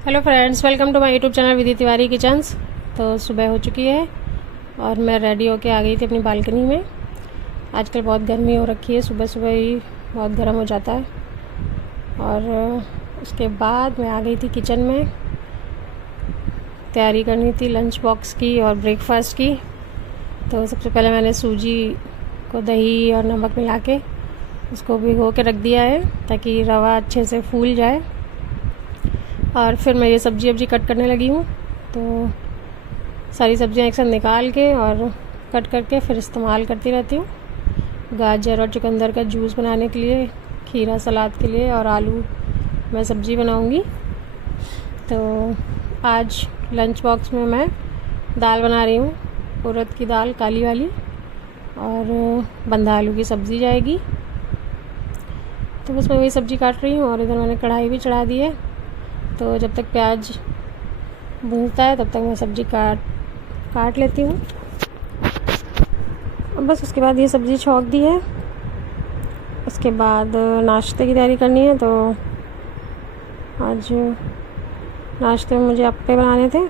Hello friends, welcome to my YouTube channel Vidhi Tiwari kitchens. तो सुबह हो चुकी है और मैं रेडी होके आ गई थी अपनी बालकनी में। आजकल बहुत गर्मी हो रखी है, सुबह सुबह ही बहुत गर्म हो जाता है। और उसके बाद मैं आ गई थी किचन में, तैयारी करनी थी लंच बॉक्स की और ब्रेकफास्ट की। तो सबसे पहले मैंने सूजी को दही और नमक मिला के उसको भिगो के रख दिया है ताकि रवा अच्छे से फूल जाए। और फिर मैं ये सब्जी कट करने लगी हूँ। तो सारी सब्जियाँ एक साथ निकाल के और कट करके फिर इस्तेमाल करती रहती हूँ। गाजर और चुकंदर का जूस बनाने के लिए, खीरा सलाद के लिए और आलू मैं सब्ज़ी बनाऊँगी। तो आज लंच बॉक्स में मैं दाल बना रही हूँ, उड़द की दाल काली वाली, और बंधा आलू की सब्ज़ी जाएगी। तो बस मैं वही सब्ज़ी काट रही हूँ और इधर मैंने कढ़ाई भी चढ़ा दी है। तो जब तक प्याज भूनता है तब तक मैं सब्ज़ी काट लेती हूँ। अब बस उसके बाद ये सब्ज़ी छौंक दी है। उसके बाद नाश्ते की तैयारी करनी है। तो आज नाश्ते में मुझे अप्पे बनाने थे,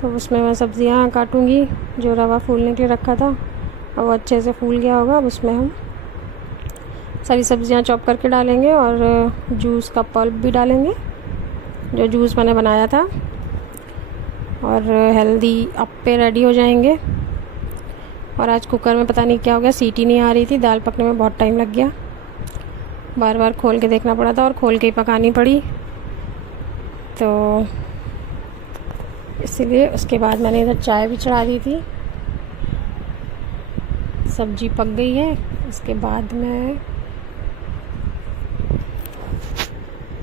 तो उसमें मैं सब्ज़ियाँ काटूँगी। जो रवा फूलने के लिए रखा था अब वो अच्छे से फूल गया होगा। अब उसमें हम सारी सब्ज़ियाँ चॉप करके डालेंगे और जूस का पल्प भी डालेंगे, जो जूस मैंने बनाया था। और हेल्दी अप्पे रेडी हो जाएंगे। और आज कुकर में पता नहीं क्या हो गया, सीटी नहीं आ रही थी, दाल पकने में बहुत टाइम लग गया। बार बार खोल के देखना पड़ा था और खोल के ही पकानी पड़ी। तो इसीलिए उसके बाद मैंने इधर चाय भी चढ़ा दी थी। सब्जी पक गई है। उसके बाद मैं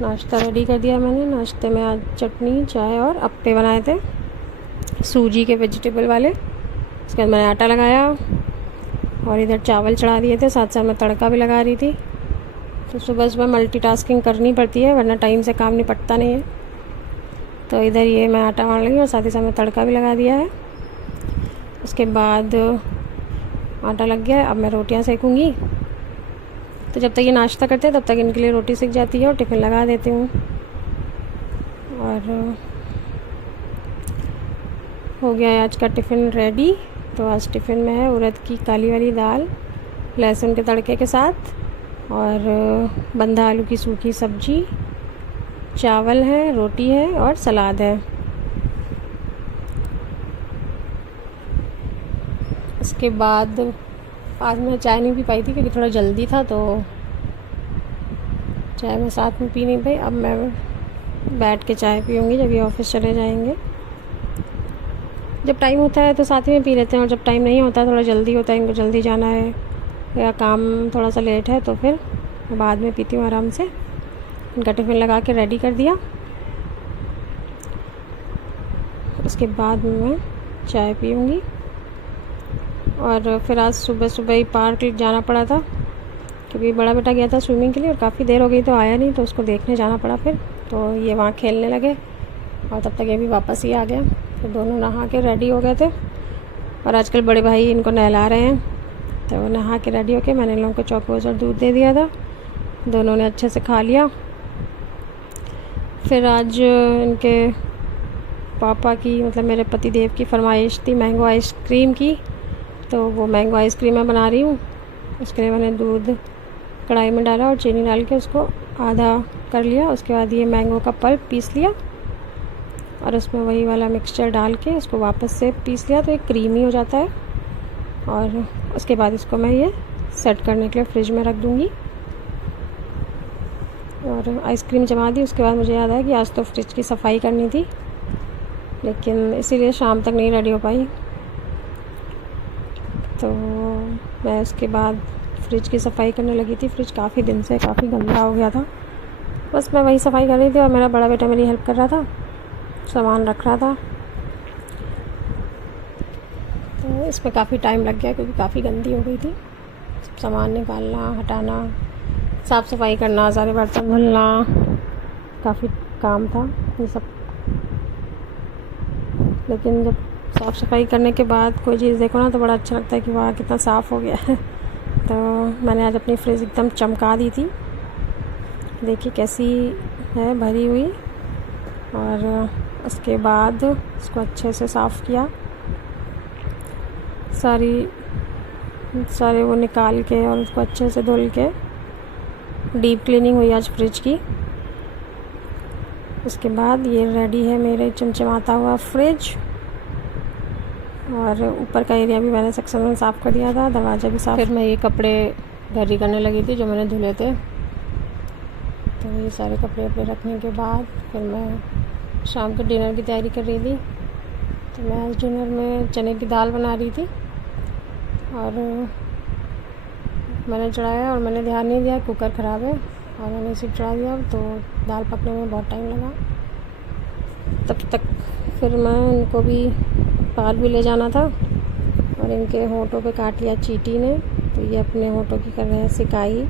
नाश्ता रेडी कर दिया मैंने। नाश्ते में आज चटनी, चाय और अप्पे बनाए थे, सूजी के वेजिटेबल वाले। उसके बाद मैंने आटा लगाया और इधर चावल चढ़ा दिए थे, साथ साथ मैं तड़का भी लगा रही थी। तो सुबह सुबह मल्टीटास्किंग करनी पड़ती है, वरना टाइम से काम निपटता नहीं है। तो इधर ये मैं आटा मार लगी और साथ ही साथ मैं तड़का भी लगा दिया है। उसके बाद आटा लग गया है, अब मैं रोटियां सेकूँगी। तो जब तक ये नाश्ता करते हैं तब तक इनके लिए रोटी सिक जाती है और टिफ़िन लगा देती हूँ। और हो गया है आज का टिफ़िन रेडी। तो आज टिफ़िन में है उड़द की काली वाली दाल लहसुन के तड़के के साथ, और बंधा आलू की सूखी सब्जी, चावल है, रोटी है और सलाद है। उसके बाद आज मैं चाय नहीं पी पाई थी क्योंकि थोड़ा जल्दी था, तो चाय मैं साथ में पी नहीं पाई। अब मैं बैठ के चाय पीऊँगी जब ये ऑफिस चले जाएंगे। जब टाइम होता है तो साथ में पी लेते हैं, और जब टाइम नहीं होता, थोड़ा जल्दी होता है, इनको जल्दी जाना है या काम थोड़ा सा लेट है, तो फिर बाद में पीती हूँ आराम से। इनका टिफ़िन लगा के रेडी कर दिया। उसके बाद मैं चाय पीऊँगी। और फिर आज सुबह सुबह ही पार्क जाना पड़ा था क्योंकि बड़ा बेटा गया था स्विमिंग के लिए और काफ़ी देर हो गई तो आया नहीं, तो उसको देखने जाना पड़ा। फिर तो ये वहाँ खेलने लगे और तब तक ये भी वापस ही आ गया। तो दोनों नहा के रेडी हो गए थे। और आजकल बड़े भाई इनको नहला रहे हैं, तो वो नहा के रेडी होके मैंने इन लोगों को चॉकोज और दूध दे दिया था। दोनों ने अच्छे से खा लिया। फिर आज इनके पापा की, मतलब मेरे पतिदेव की फरमाइश थी मैंगो आइसक्रीम की, तो वो मैंगो आइसक्रीम मैं बना रही हूँ। उसके लिए मैंने दूध कढ़ाई में डाला और चीनी डाल के उसको आधा कर लिया। उसके बाद ये मैंगो का पल्प पीस लिया और उसमें वही वाला मिक्सचर डाल के उसको वापस से पीस लिया, तो ये क्रीमी हो जाता है। और उसके बाद इसको मैं ये सेट करने के लिए फ्रिज में रख दूँगी। और आइसक्रीम जमा दी। उसके बाद मुझे याद आया कि आज तो फ्रिज की सफाई करनी थी, लेकिन इसीलिए शाम तक नहीं रेडी हो पाई। तो मैं उसके बाद फ्रिज की सफाई करने लगी थी। फ्रिज काफ़ी दिन से काफ़ी गंदा हो गया था। बस मैं वही सफाई कर रही थी और मेरा बड़ा बेटा मेरी हेल्प कर रहा था, सामान रख रहा था। तो इसमें काफ़ी टाइम लग गया क्योंकि काफ़ी गंदी हो गई थी। सामान निकालना, हटाना, साफ़ सफाई करना, सारे बर्तन धुलना, काफ़ी काम था ये सब। लेकिन जब साफ़ सफाई करने के बाद कोई चीज़ देखो ना तो बड़ा अच्छा लगता है कि वाह कितना साफ़ हो गया है। तो मैंने आज अपनी फ्रिज एकदम चमका दी थी। देखिए कैसी है, भरी हुई। और उसके बाद इसको अच्छे से साफ़ किया, सारे वो निकाल के और उसको अच्छे से धुल के डीप क्लीनिंग हुई आज फ्रिज की। उसके बाद ये रेडी है मेरे चमचमाता हुआ फ्रिज। और ऊपर का एरिया भी मैंने सेक्शन में साफ़ कर दिया था, दरवाज़ा भी साफ़। फिर मैं ये कपड़े भरी करने लगी थी जो मैंने धुले थे। तो ये सारे कपड़े अपने रखने के बाद फिर मैं शाम के डिनर की तैयारी कर रही थी। तो मैं आज डिनर में चने की दाल बना रही थी और मैंने चढ़ाया और मैंने ध्यान नहीं दिया कुकर ख़राब है और मैंने इसे चढ़ा दिया, तो दाल पकने में बहुत टाइम लगा। तब तक फिर मैं उनको भी पार्क भी ले जाना था और इनके होंठों पे काट लिया चींटी ने। तो ये अपने होंठों की कर रहे हैं सिकाई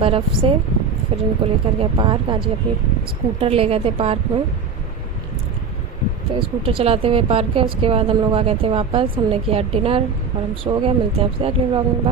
बर्फ़ से। फिर इनको लेकर गए पार्क। आज ये अपनी स्कूटर ले गए थे पार्क में, तो स्कूटर चलाते हुए पार्क गए। उसके बाद हम लोग आ गए थे वापस, हमने किया डिनर और हम सो गए। मिलते हैं आपसे अगले व्लॉग में।